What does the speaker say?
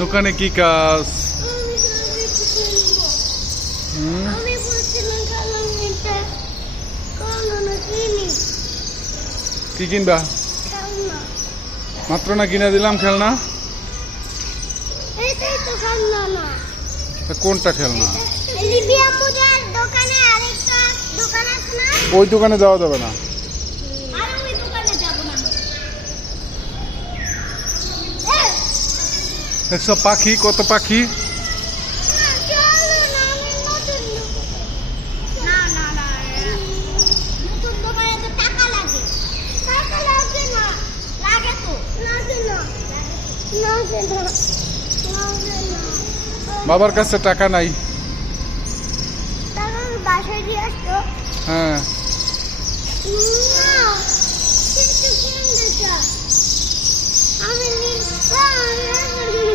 দোকানে কি কাজ? কি কিনবা? মাত্র না কিনে দিলাম খেলনা। কোনটা খেলনা? ওই দোকানে যাওয়া যাবে না। দেখছো পাখি, কত পাখি। বাবার কাছে টাকা নাই। বাসায় দিয়ে আসতো। হ্যাঁ।